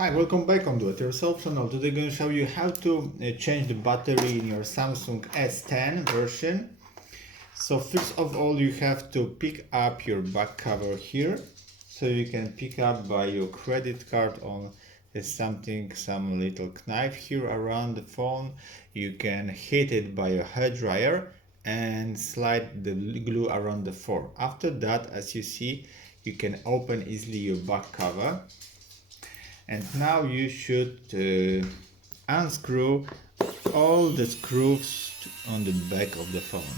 Hi, welcome back on Do It Yourself channel. Today I'm going to show you how to change the battery in your Samsung S10 version. So first of all, you have to pick up your back cover here. So you can pick up by your credit card on some little knife here around the phone. You can hit it by a hairdryer and slide the glue around the phone. After that, as you see, you can open easily your back cover. And now you should unscrew all the screws on the back of the phone.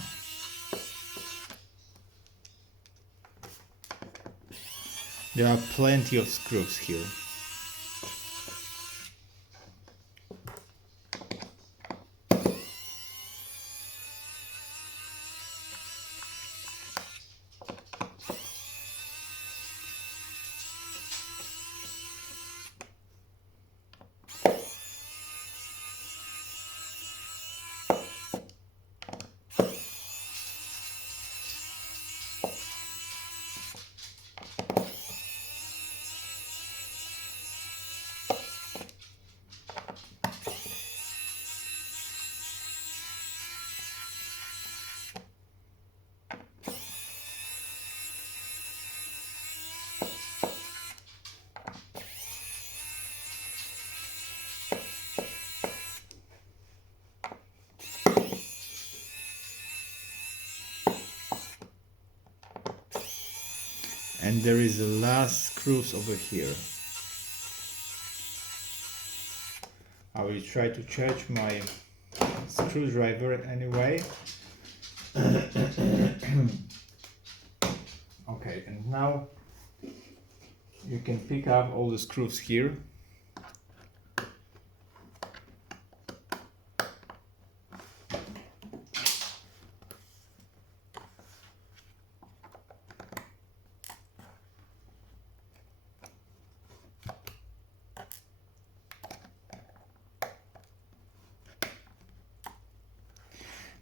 There are plenty of screws here. And there is the last screws over here. I will try to charge my screwdriver anyway. Okay, and now you can pick up all the screws here.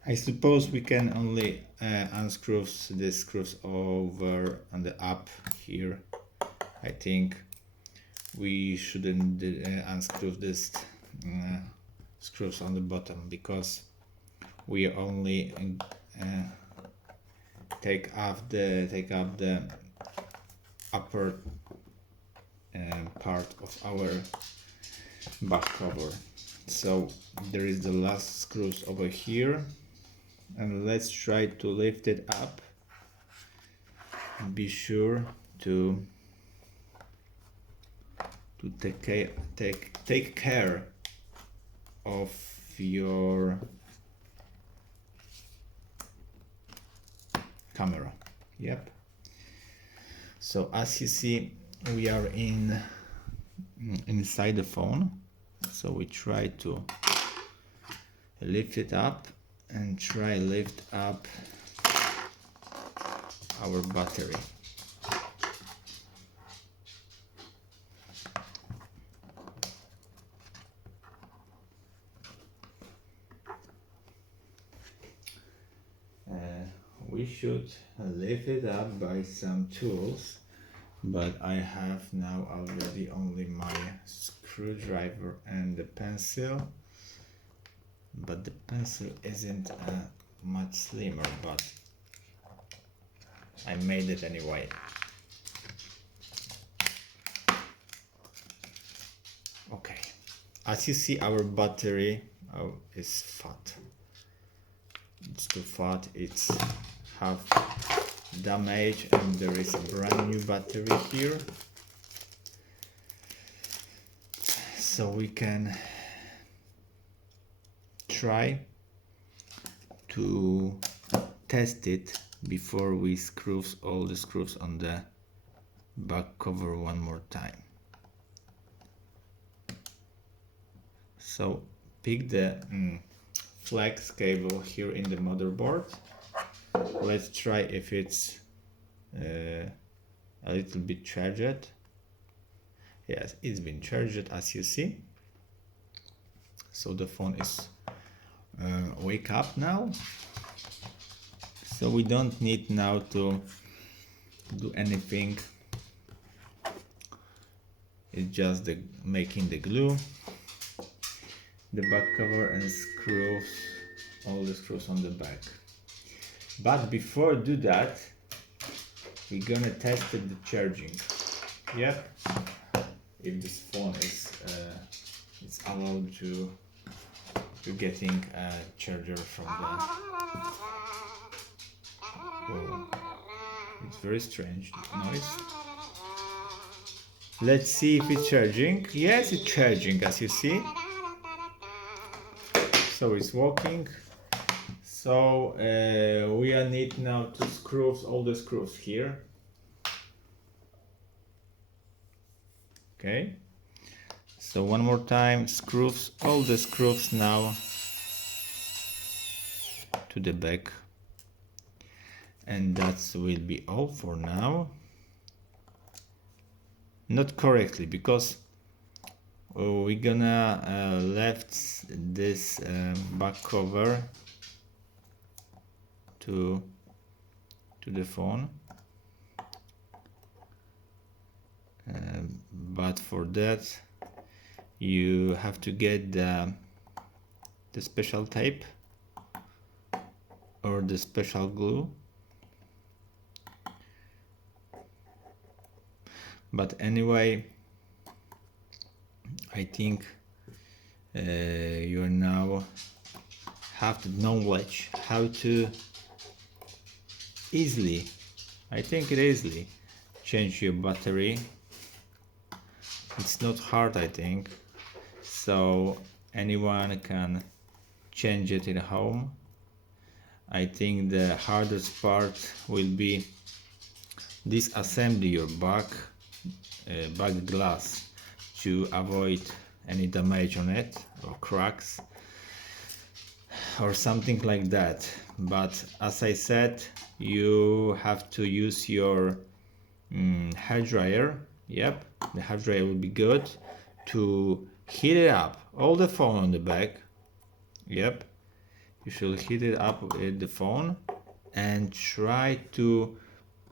I suppose we can only unscrew the screws over on the up here. I think we shouldn't unscrew this screws on the bottom, because we only take up the upper part of our back cover. So there is the last screws over here. And let's try to lift it up. Be sure to take care of your camera. Yep. So as you see, we are inside the phone. So we try to lift it up and try lift up our battery. We should lift it up by some tools, but I have now already only my screwdriver and the pencil. But the pencil isn't much slimmer, but I made it anyway. Okay, as you see, our battery is fat. It's too fat, it's half damaged, and there is a brand new battery here. So we can try to test it before we screw all the screws on the back cover one more time. So pick the flex cable here in the motherboard. Let's try if it's a little bit charged. Yes, it's been charged, as you see. So the phone is wake up now. So we don't need now to do anything It's just making the glue, the back cover, and screws, all the screws on the back. But before do that, we're gonna test the charging. Yep, if this phone is allowed to getting a charger from the. Oh, it's very strange noise. Let's see if it's charging. Yes, it's charging, as you see. So it's working. So we need now to screws, all the screws here. Okay. So one more time, screws, all the screws now to the back. And that will be all for now. Not correctly, because we're gonna left this back cover to the phone, but for that you have to get the special tape or the special glue. But anyway, I think you now have the knowledge how to easily change your battery. It's not hard, I think, so anyone can change it in home. I think the hardest part will be disassemble your back glass to avoid any damage on it or cracks or something like that. But as I said, you have to use your hair dryer. Yep, the hair dryer will be good to heat it up, all the phone on the back. Yep, you should heat it up with the phone and try to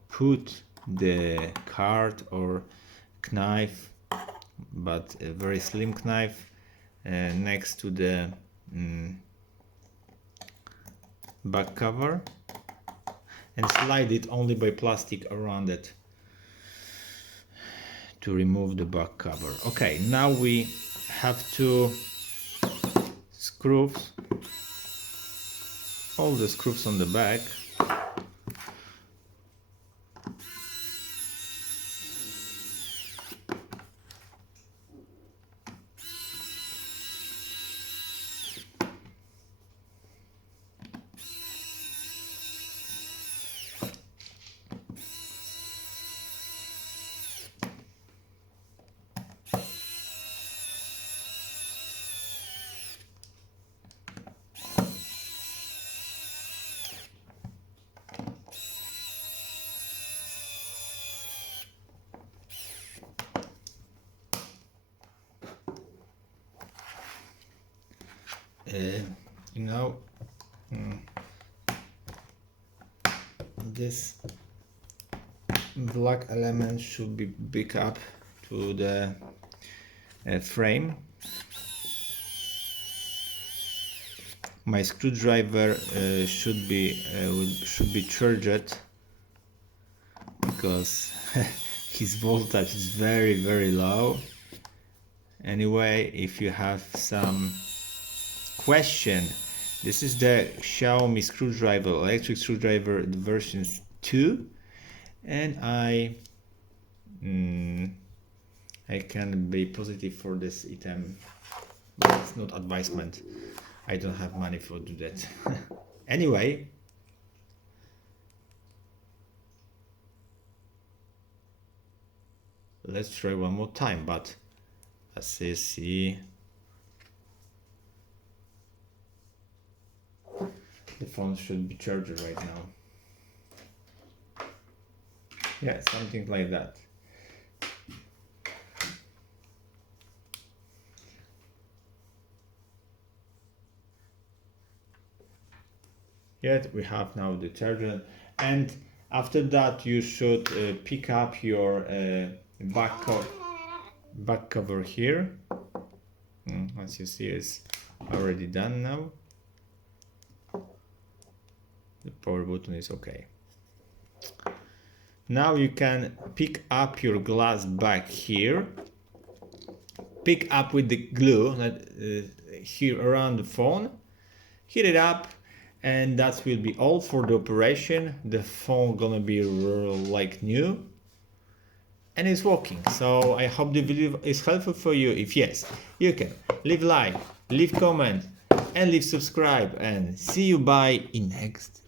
put the card or knife, but a very slim knife, next to the back cover and slide it only by plastic around it to remove the back cover. Okay, now we have to screws, all the screws on the back. You know, this black element should be big up to the frame. My screwdriver should be charged because his voltage is very low. Anyway, if you have some question, this is the Xiaomi screwdriver, electric screwdriver version 2, and I can be positive for this item, but it's not advisement. I don't have money for do that. Anyway, let's try one more time, but as you see, the phone should be charged right now. Yeah, something like that. Yet we have now the charger, and after that you should pick up your back back cover here. As you see, it's already done now. The power button is okay. Now you can pick up your glass back here. Pick up with the glue here around the phone. Heat it up, and that will be all for the operation. The phone gonna be like new, and it's working. So I hope the video is helpful for you. If yes, you can leave like, leave comment, and leave subscribe, and see you bye in next